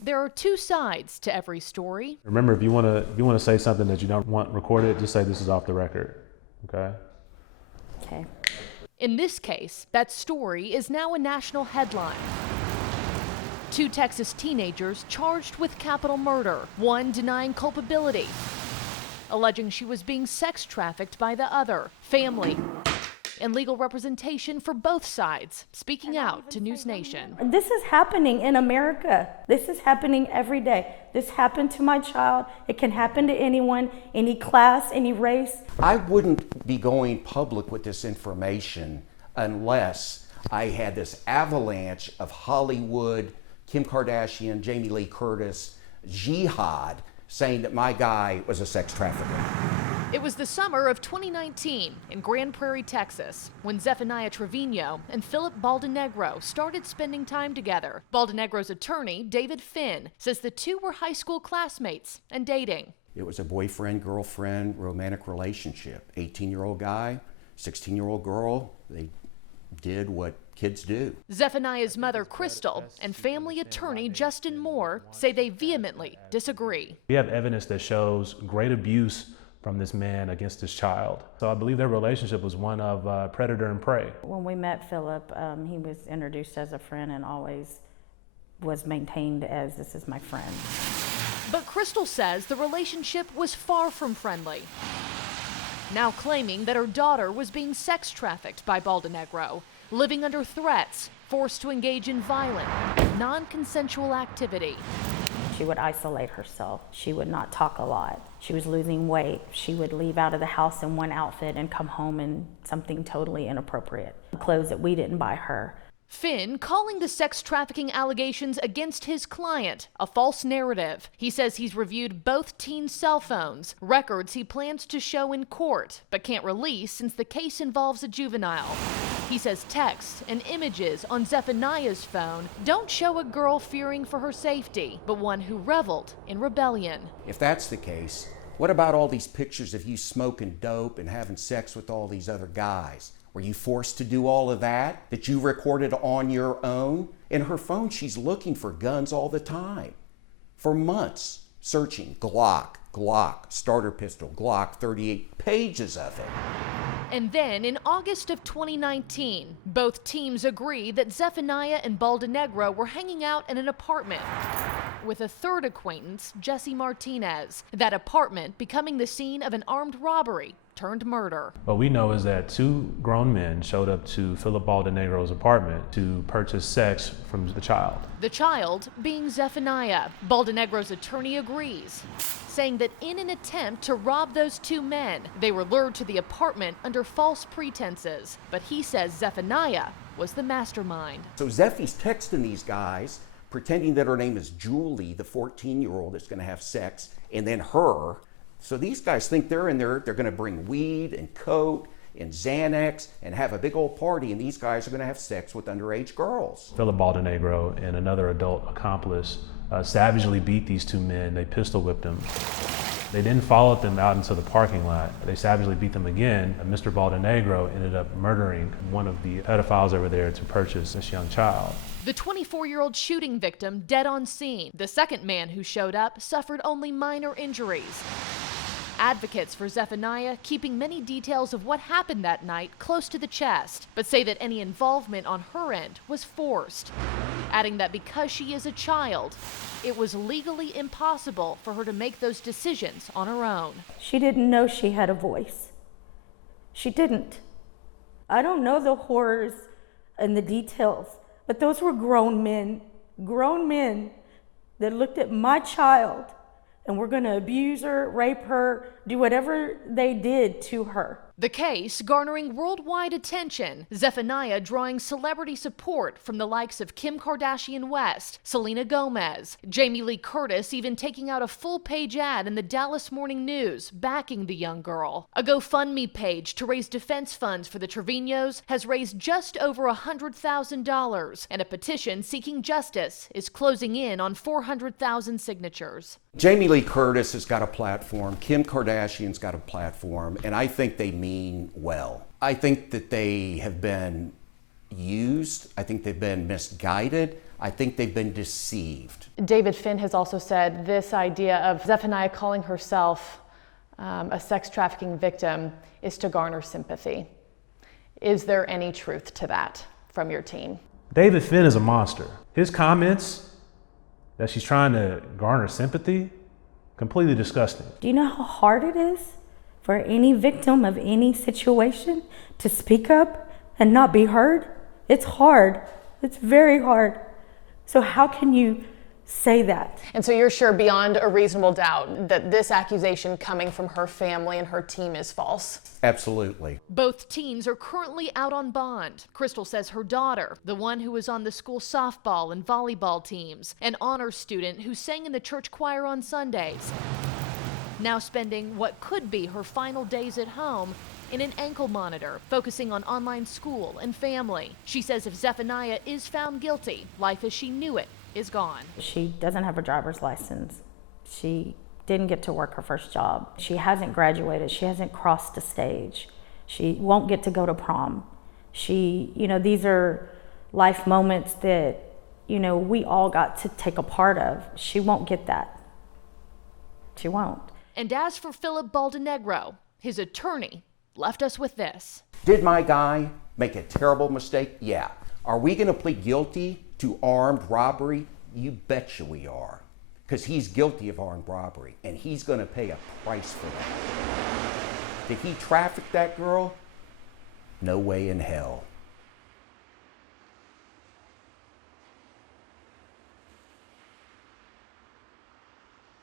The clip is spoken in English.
There are two sides to every story. Remember, if you want to say something that you don't want recorded, just say this is off the record, okay? Okay. In this case, that story is now a national headline. Two Texas teenagers charged with capital murder, one denying culpability, alleging she was being sex trafficked by the other. Family and legal representation for both sides speaking out to News Nation. This is happening in America. This is happening every day. This happened to my child. It can happen to anyone, any class, any race. I wouldn't be going public with this information unless I had this avalanche of Hollywood, Kim Kardashian, Jamie Lee Curtis, jihad, saying that my guy was a sex trafficker. It was the summer of 2019 in Grand Prairie, Texas, when Zephi Trevino and Philip Baldenegro started spending time together. Baldenegro's attorney, David Finn, says the two were high school classmates and dating. It was a boyfriend-girlfriend romantic relationship. 18-year-old guy, 16-year-old girl, they did what kids do. Zephaniah's mother, Crystal, and family attorney, Justin Moore, say they vehemently disagree. We have evidence that shows great abuse from this man against his child. So I believe their relationship was one of predator and prey. When we met Philip, he was introduced as a friend and always was maintained as, this is my friend. But Crystal says the relationship was far from friendly, now claiming that her daughter was being sex trafficked by Baldenegro, living under threats, forced to engage in violent, non-consensual activity. She would isolate herself. She would not talk a lot. She was losing weight. She would leave out of the house in one outfit and come home in something totally inappropriate. Clothes that we didn't buy her. Finn calling the sex trafficking allegations against his client a false narrative. He says he's reviewed both teens' cell phones, records he plans to show in court, but can't release since the case involves a juvenile. He says texts and images on Zephaniah's phone don't show a girl fearing for her safety, but one who reveled in rebellion. If that's the case, what about all these pictures of you smoking dope and having sex with all these other guys? Were you forced to do all of that you recorded on your own? In her phone, she's looking for guns all the time. For months, searching Glock, starter pistol, Glock, 38 pages of it. And then in August of 2019, both teams agree that Zephaniah and Baldenegro were hanging out in an apartment with a third acquaintance, Jesse Martinez. That apartment becoming the scene of an armed robbery turned murder. What we know is that two grown men showed up to Philip Baldenegro's apartment to purchase sex from the child. The child being Zephaniah. Baldenegro's attorney agrees, saying that in an attempt to rob those two men, they were lured to the apartment under false pretenses. But he says Zephaniah was the mastermind. So Zephy's texting these guys, pretending that her name is Julie, the 14-year-old that's going to have sex, and then her. So these guys think they're in there, they're going to bring weed and coke and Xanax and have a big old party, and these guys are going to have sex with underage girls. Philip Baldenegro and another adult accomplice savagely beat these two men. They pistol whipped them. They then followed them out into the parking lot. They savagely beat them again. Mr. Baldenegro ended up murdering one of the pedophiles over there to purchase this young child. The 24-year-old shooting victim dead on scene. The second man who showed up suffered only minor injuries. Advocates for Zephaniah keeping many details of what happened that night close to the chest, but say that any involvement on her end was forced, adding that because she is a child, it was legally impossible for her to make those decisions on her own. She didn't know she had a voice. She didn't. I don't know the horrors and the details, but those were grown men that looked at my child and were going to abuse her, rape her, do whatever they did to her. The case garnering worldwide attention, Zephaniah drawing celebrity support from the likes of Kim Kardashian West, Selena Gomez, Jamie Lee Curtis even taking out a full-page ad in the Dallas Morning News backing the young girl. A GoFundMe page to raise defense funds for the Trevinos has raised just over $100,000, and a petition seeking justice is closing in on 400,000 signatures. Jamie Lee Curtis has got a platform, Kim Kardashian's got a platform, and I think they mean well. I think that they have been used. I think they've been misguided. I think they've been deceived. David Finn has also said this idea of Zephaniah calling herself a sex trafficking victim is to garner sympathy. Is there any truth to that from your team? David Finn is a monster. His comments that she's trying to garner sympathy, completely disgusting. Do you know how hard it is for any victim of any situation to speak up and not be heard? It's hard. It's very hard. So how can you say that? And so you're sure beyond a reasonable doubt that this accusation coming from her family and her team is false? Absolutely. Both teens are currently out on bond. Crystal says her daughter, the one who was on the school softball and volleyball teams, an honor student who sang in the church choir on Sundays, now spending what could be her final days at home in an ankle monitor, focusing on online school and family. She says if Zephaniah is found guilty, life as she knew it is gone. She doesn't have a driver's license. She didn't get to work her first job. She hasn't graduated. She hasn't crossed a stage. She won't get to go to prom. These are life moments that, we all got to take a part of. She won't get that. She won't. And as for Philip Baldenegro, his attorney left us with this. Did my guy make a terrible mistake? Yeah. Are we going to plead guilty to armed robbery? You betcha we are. Because he's guilty of armed robbery, and he's going to pay a price for that. Did he traffic that girl? No way in hell.